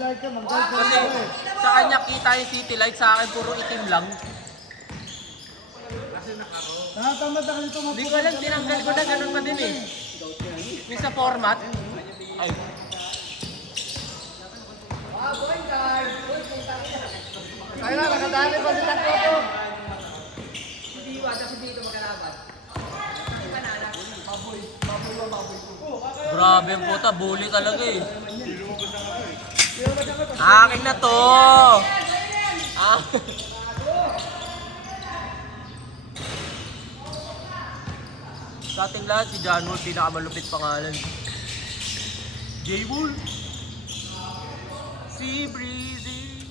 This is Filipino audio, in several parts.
Kasi sa kanya kita yung city light, sa akin puro itim lang. Hindi ko alam, tinanggal ko na ganun pa din eh. Yung sa format. Ay. Ay na, nakadali pa si Tatlo ko. Hindi iwata si dito magkalaban. Grabe ang puta, bully talaga eh. Akin na to! Ah. Sa ating lahat, si John Wall, pinakamalupit pangalan. J-Bull! Si Breezy!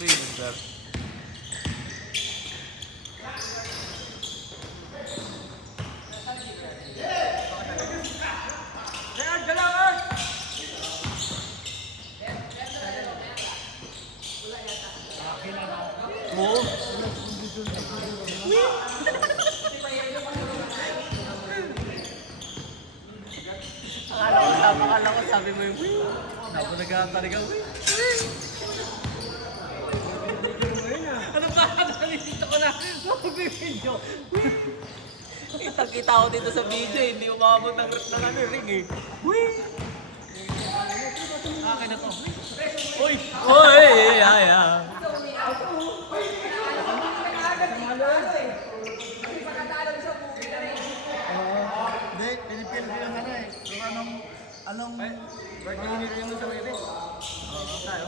Iba yun, sir. Oo. Akala ko sabi mo yung tapos nagkakariga ano ba? Nalilito ko na mag-video. Kita ko dito sa video, hindi umabot ng ring eh. Akin na to. Uy! Uy! Ay! Hindi, pinipil ko yung ano eh. Kung anong... Birthday ni Rino sa Webe. Tayo.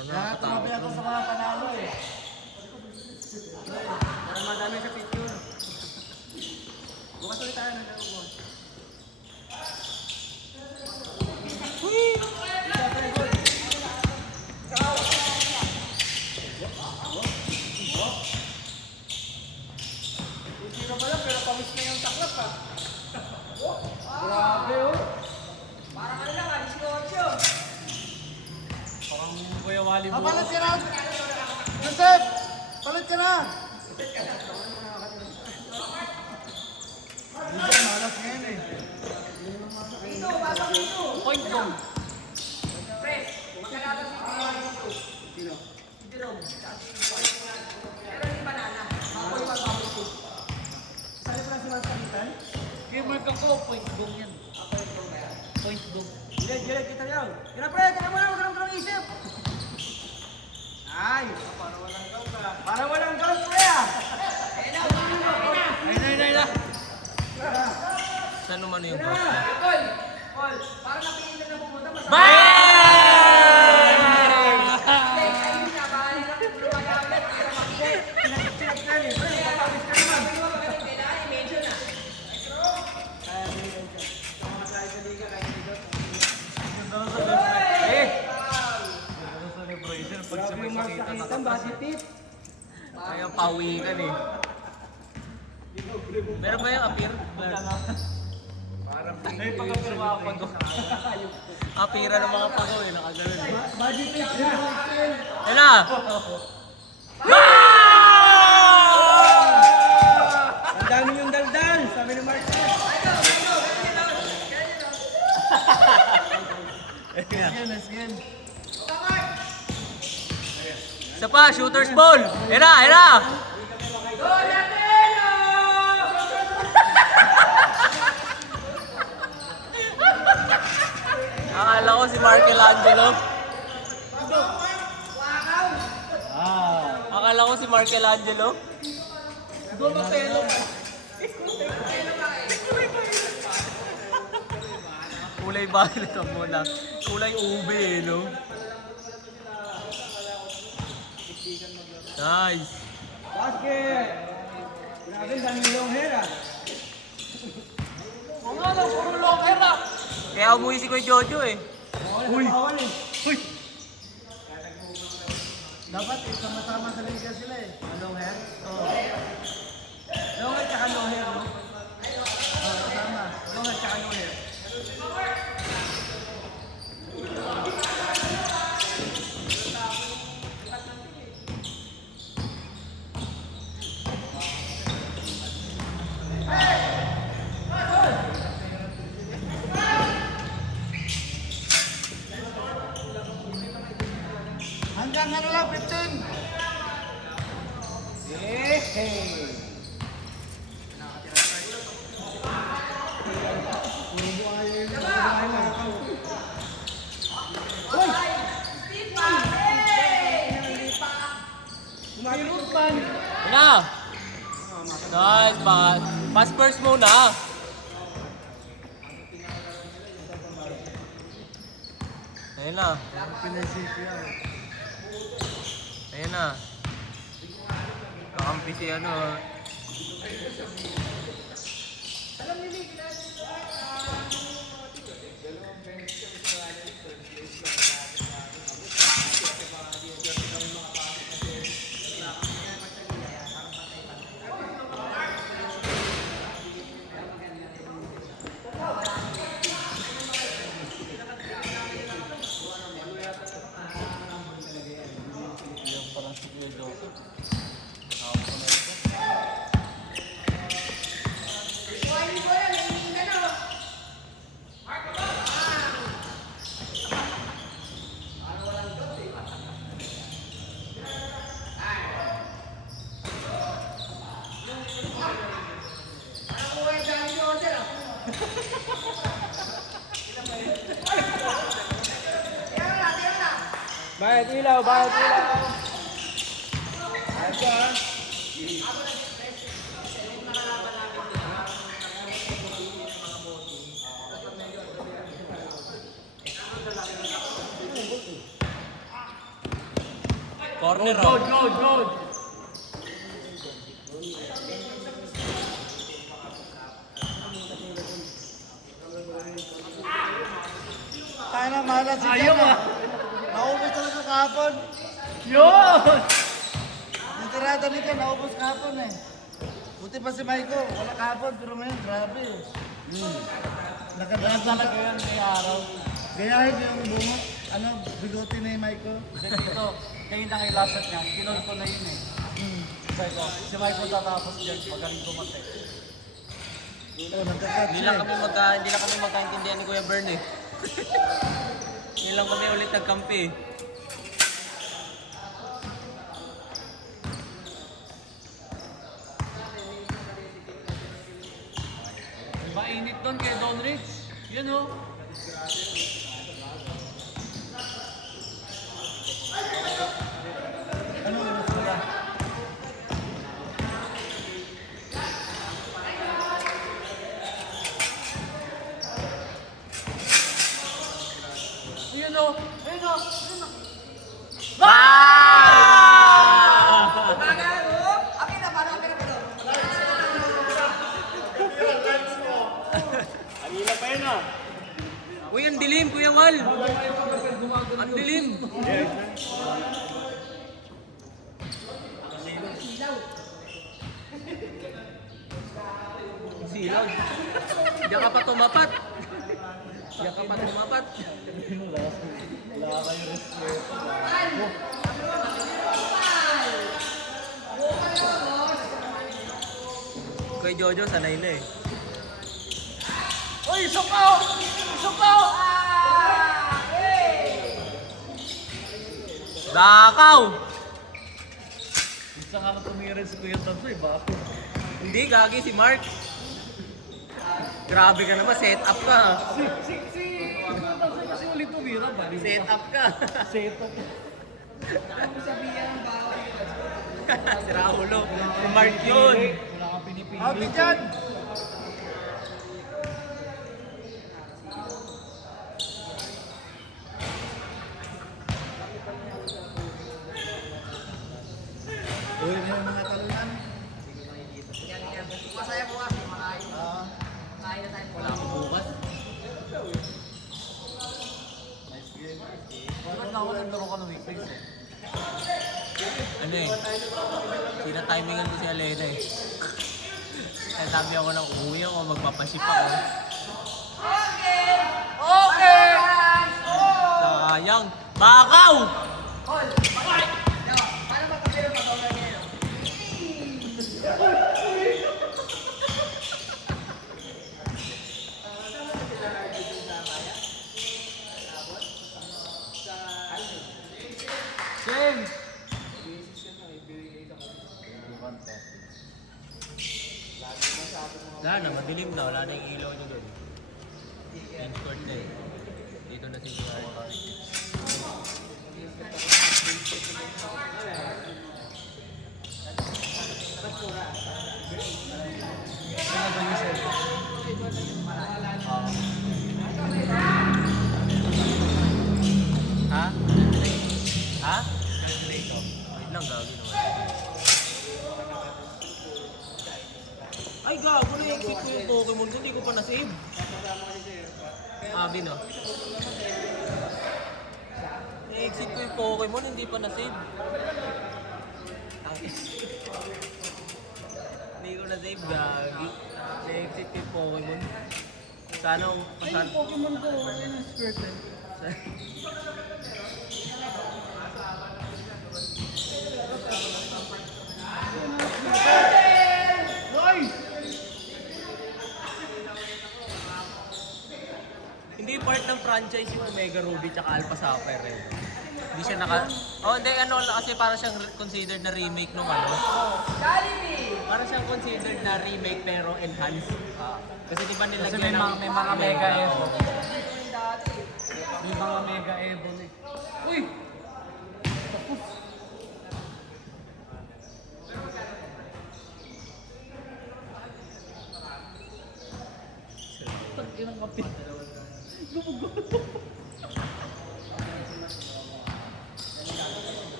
Kaya tumabi ako sa mga panalo eh. Para madami sa picture. Bukas ulit tayo ng dalawa. Sino ba lang pero pamis na yung taklap ha. Grabe oh. Parang ano lang, 18. Parang Kuya Wally mo. Palit ka na! Joseph! Palit ka na! Hindi ka malas ngayon eh. Dito, pasok dito. Point bomb. Press, magkalaban si dito. Sino? Si Jerome. Pero si Banana. Baboy pa, baboy ko. Sali pa na si Mansalitan? Gamer ka ko, point bomb yan. Point bomb. Gila, kita niyo. Kira pre, kaya mo na, huwag ka nang isip. Ay! Para walang gold pre ah! Ay na. Saan naman yung boss niya? Paul, parang napigilan na pumunta. Bang! Ayun na, bahala na kung lumagamit. Para makikita. Pinagtan eh, pre! Papawis ka naman! Sabi mo magaling kailangan, medyo na. Celebration pag sumasakitan nakapasok. Kaya pawikan eh. Meron ba yung appear? Ay, pag-appear mga pago. Appeara ng mga pago eh, nakagalan eh. Body tape na! Yan na! Ang dami yung daldal! Sabi ni Marcel! Again. Isa pa, shooter's ball! Yan na! Akala ko si Markelangelo. Akala ko si Markelangelo. Donatello. Kulay bakit ka muna? Kulay ube eh, no? Nice. Basket! Grabe, daming long hair ah! Puro long hair ah. Kaya umuwi si Kuya Jojo eh. Uy! Uy! Dapat sama-sama sa liga sila eh. Long hair? Oo. Long hair tsaka long hair, no? Oo, kasama. Long hair tsaka long hair. naman. Yun na. Nice, pass first muna. Ayun na. Ayun na. Kakampi si ano. Bayad ilaw, bayad ilaw. Ayos ka. Corner, Gold, gold, gold. Tayo na, malas si Ayaw Jan. ah. Naubos talaga kahapon. Yun! Yung tirada nito, naubos kahapon eh. Buti pa si Maiko, wala kahapon, pero ngayon, grabe eh. Nakadrop talaga yan may araw. Gayahin yung bungo, bigote ni Maiko. Dito, kayo na kay lasat niya. Kinol ko na yun eh. Sabi ko, si Michael tatapos dyan. Magaling kumate. Oh, nagka-catch Hindi lang eh. kami magkaintindihan ni Kuya Bern eh. Hindi lang kami ulit nagkampi eh. Mainit doon kay Don Rich. Yun oh. Ano yung sila? Yun oh. Ayun oh. Okay na, parang okay na pero. Uy, ang dilim, Kuya Wal! Ang dilim! Silaw. Diyan ka pa tumapat. Diyan ka pa tumapat. Kay Jojo, sanay na eh. Uy, sukaw! Sukaw! Dakaw! Isa nga lang tumira si Kuya Tanso eh. Bakit? Hindi, gagi si Mark. Grabe ka naman, set up ka. Si Kuya Tanso kasi ulit tumira ba? Set up ka. Set up. Si Rahulo. Si Mark yun. Wala kang pinipili. Out dyan! Uy, na yung mga talunan. Masaya po kasi, makain. Kain na tayo. Wala akong bukas. Bakit na ako naglaro ka ng weekdays eh? Ano eh? Sinatimingan ko si Alena eh. Kaya sabi ako ng uuwi ako, magpapaship ako. Okay! Sayang. Bakaw! Paano magkabiro pa ba ngayon? Same! Wala na, madilim na. Wala na yung ilaw niyo doon. End court na eh. Dito na si Kuya. Ha? Ha? Wait lang, gagi naman. Ay, gago na exit ko yung Pokemon ko, hindi ko pa na-save. Abi, no? Na-exit ko yung Pokemon, hindi pa na-save. Hindi ko na-save, gagi. Na-exit ko yung Pokemon. Sana kung pasan... Pokemon ko, ano yung Squirtle? Hindi part ng franchise yung Omega Ruby tsaka Alpha Sapphire eh. Hindi siya naka... Oh, hindi, ano, kasi para siyang considered na remake nung ano. Jollibee! Para siyang considered na remake pero enhanced. Kasi di ba nilagyan Kasi may mga Mega Evo. Dati. May mga Mega Evo eh. Uy! Tag-inang kape.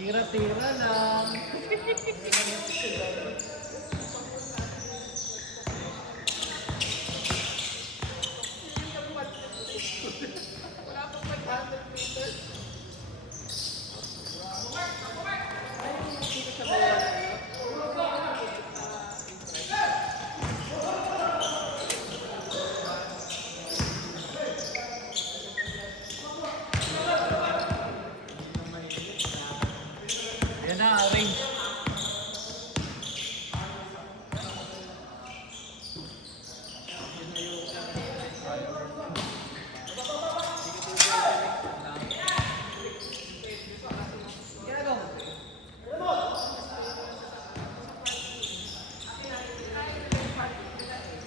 Tira-tira lang. Yan na, arrange.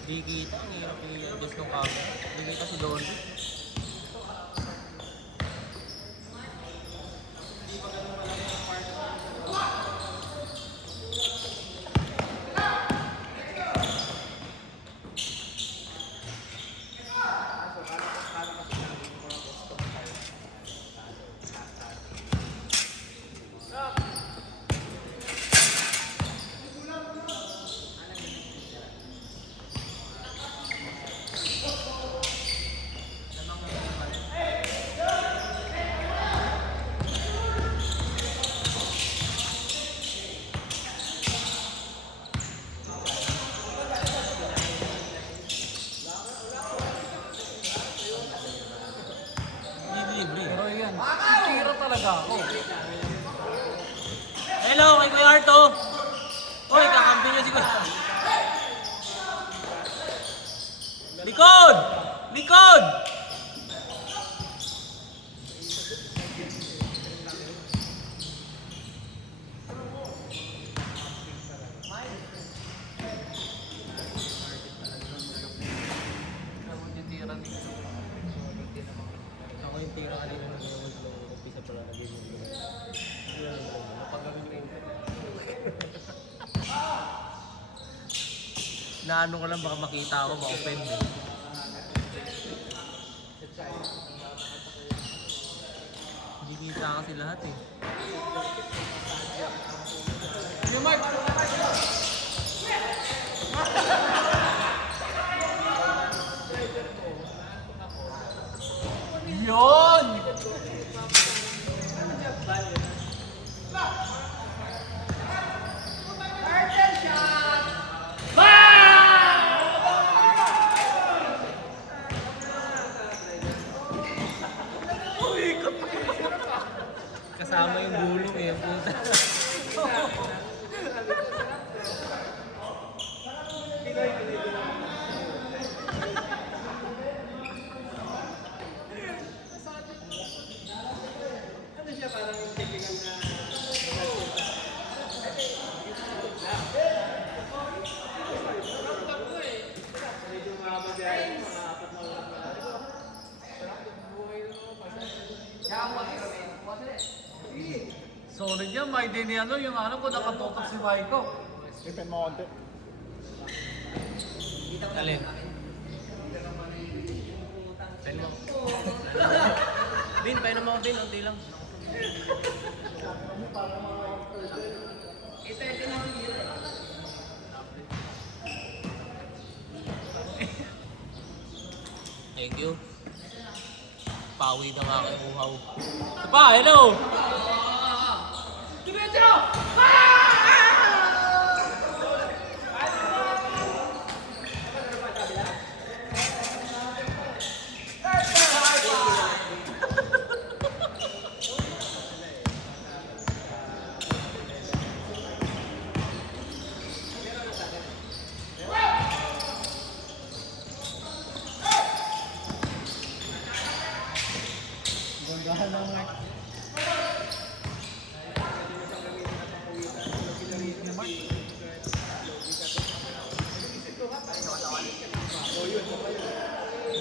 Di kita, ang hirap i-adjust ng camera. Di kita si Don. Libre. Pero yan, tira talaga ako. Hello, kay Kuya Arto! Uy, kakampi niyo si Kuya. Likod! Likod! Ako yung tira kanina ng ginawa sa umpisa pala na ganyan. Yun, napagawin ko yun. Naano ko lang baka makita ako, ma-open eh. Hindi kita kasi lahat eh. Yung Mark! Yun! Turtle shot! Kasama yung gulong eh, puta. Solid yan, may din ni ano, yung ano ko nakatutok si Maiko. Ipin mo konti. Alin? Pen mo. Bin, painom ako Bin, unti lang. Thank you. Pawi na nga kay Uhaw. Ito pa, hello!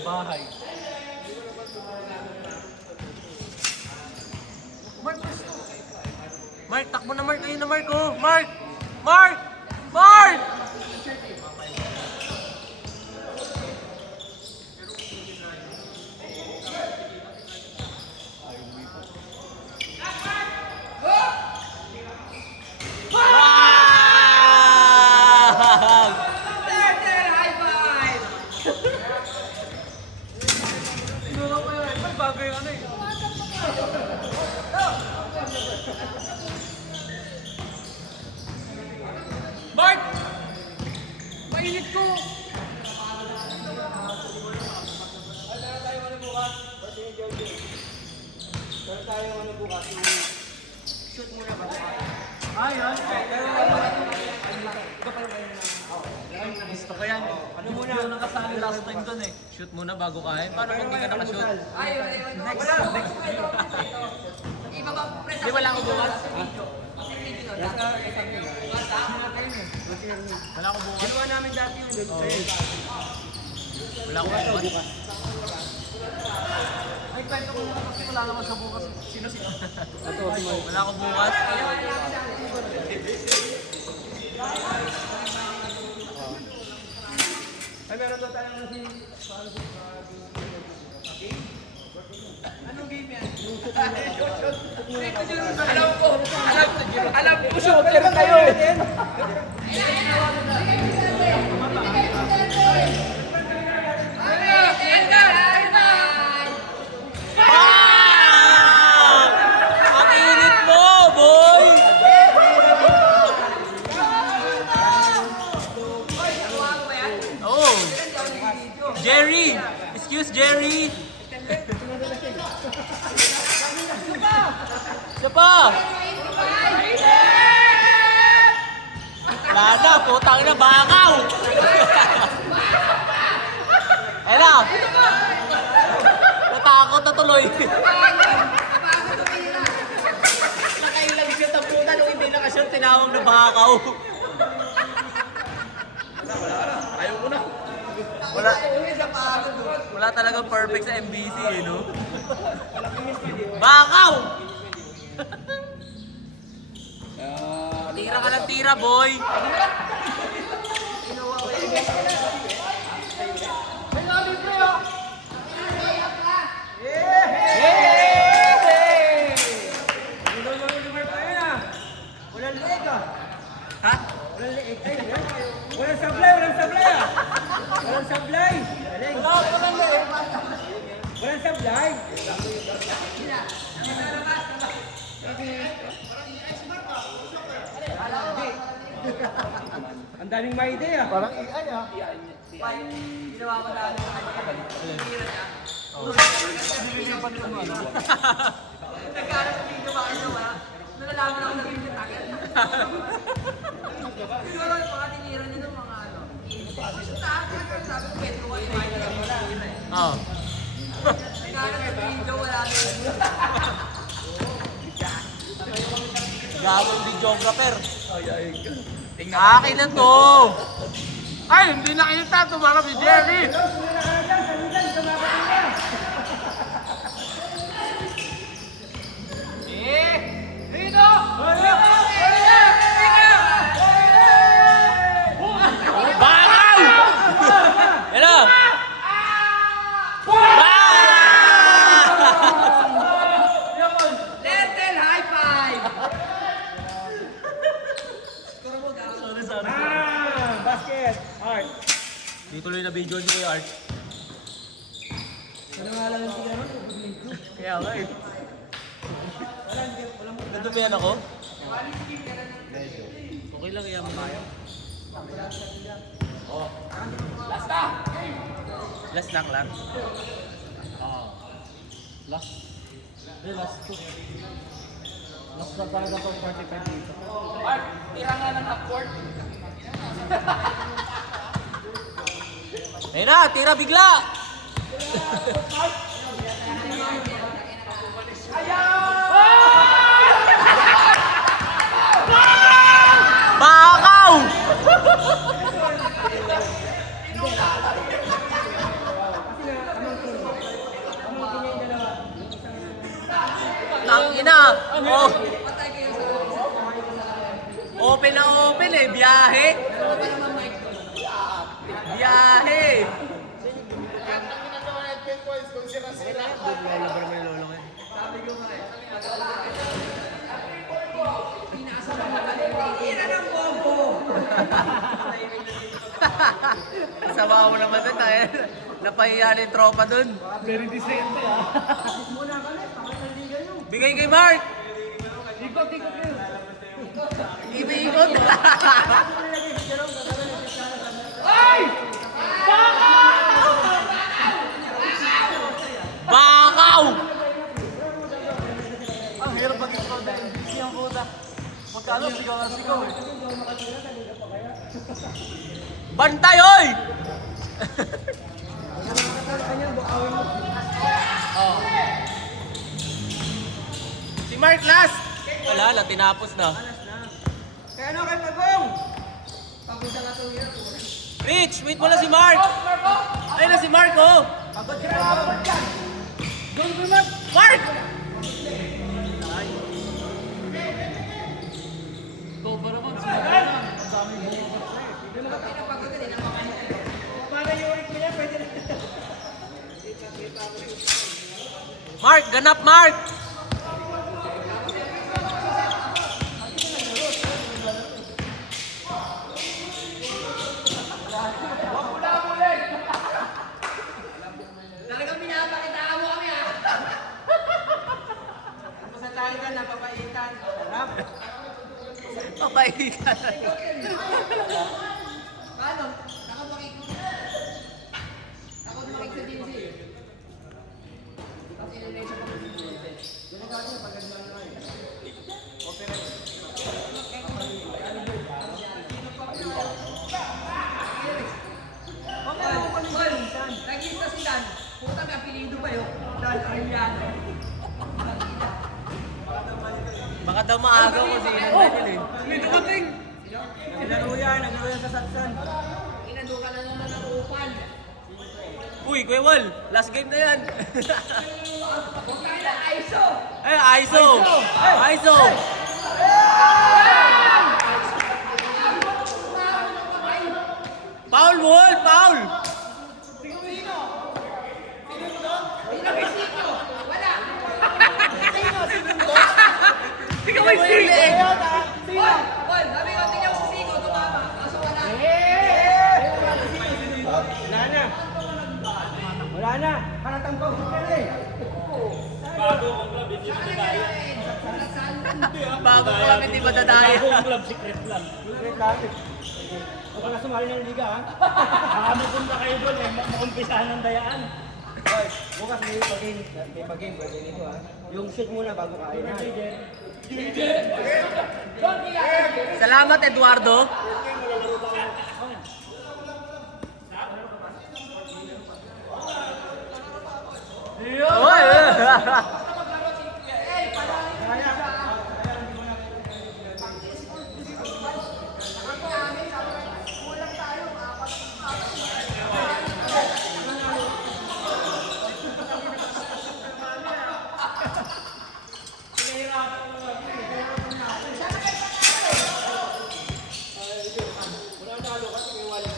Bahay. Mark, takbo na Mark. Ayun na Mark, oh. Mark! Mark! Mark! Wag! High five! Tinulong ko yun, may bagay ano eh. Mark! Mainit ko! Ay, ay. Gusto ko yan. Ano muna? Hindi ako nakasali last time doon eh. Shoot muna bago kain. Paano kung hindi ka nakashoot? Iba ba press? Di wala akong bukas. Wala akong bukas. Ginawa namin dati yun doon sa'yo. Wala akong bukas. Ay, kwento ko muna kasi wala naman sa bukas. Sino? Wala akong bukas. Ay, meron daw tayong kasi... Anong game yan? Alam ko, shooter kayo eh. Ah! Ang init mo, boy! Oh! Jerry! Excuse Jerry! Isa pa! Wala na, putang ina, bakaw! Ayun na! Natakot na tuloy! Nakailag siya sa puta nung hindi nakashoot, tinawag na bakaw! Wala talagang perfect sa MBC eh, no? Bakaw! Tira ka ng tira, boy! Walang leeg ah. Ha? Walang leeg. Walang sablay ah. Walang sablay. Walang leeg. Walang sablay. Ang daming may idea. Parang AI ah. Ginawa ko na tinira niya. Nagkaroon sa video ba kayo wala? Nalalaman ako na video agad. Hindi ko alam mga tinira niya ng mga ano. Sabi ko, Pedro ko yung mga tinira eh. Oo. Nagkaroon sa video wala na yun. Gagawin videographer. Akin na to! Ay, hindi na kita. Tumarap si Jerry. na-video si Kuya Art. Pero nga lang yung tingnan mo, pupugling ko. Kaya nga eh. Walang Natumihan ako? Okay lang, iyan mo tayo. Oh. Last na! Last knock lang? Oo. last. Last two. Last na talaga itong 45 dito. Mark, tira nga ng upward. Ayun na, tira bigla! Bakaw! Tangina! Oh. Open na open eh, biyahe! Biyahe! Sama mo naman dun tayo. Napahiya na yung tropa dun. Very decent Bigay kay Mark! Ikot kayo. Ibi-ikot! Bakaw! Ang hirap mag-ikaw dahil siyang kuta. Magkano sigaw ang sigaw eh. Bantay, oy! Oh. Si Mark last! Wala na, tinapos na. Kaya ano kay Pagong? Pagong na ito yun. Rich, wait mo lang si Mark! Ayun na si Mark, oh! Pagod ka na pagod dyan. Mark! Ikaw ba naman? Sumagay na. Ang daming bukas eh. Mark, ganap Mark! Talagang pinapakitaan mo kami ah. Sa talaga napapaitan. Harap. Papahikan. Paano? Nakapakik. Nakapakik sa DZ. Kasi nilay siya pag Delikado pag gano'n naman. Nag-isa si Dan. Putang apelido pa yun. Dan Ariano. Baka daw maaga ko si Daniel eh. May dumating! Naglaro yan sa Satsan. Inando ka na naman ng upan. Uy, Kuya Wal, last game na yan. Huwag ka na ISO. Ay, ISO! ISO! Foul, Wal! Foul! Pinapisito. Wala. Ikaw ay sili! Paul, Paul, sabi ko, tingnan ko si Sigo, tumama. Kaso wala. Wala na! Halatang pagod ka na eh! Bago ko kami di madadaya. club, secret lang. Secret lang. Huwag ka na sumali ng liga ha. Baka mapunta kayo doon eh, makumpisahan ng dayaan. Hoy, bukas may pag-game, pwede nito ha. Yung shoot muna bago kain ha. Salamat, Eduardo. Oy!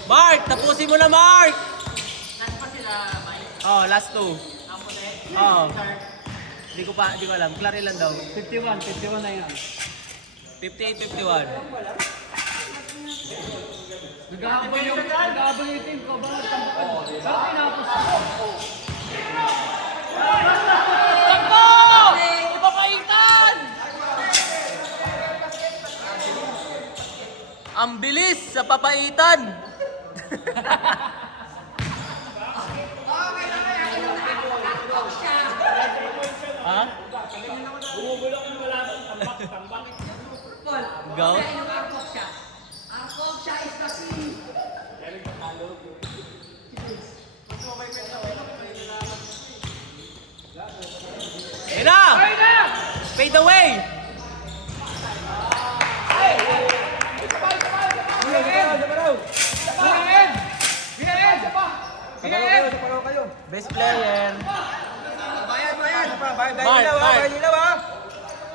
Mark, tapusin mo na, Mark! Last pa sila, Mike? Oh, last two. Oh. Hindi ko alam. Klaro lang daw. 51 na yan. 58-51. Nag-aabang yung team ko ba? Bakit tinapos? Takbo! Ipapaitan! Ang bilis sa papaitan! Ha? Bumubulok yung malaman. Tambak. Paul, Go? kaya yung angkok siya. Angkok siya is the king. Ayun na!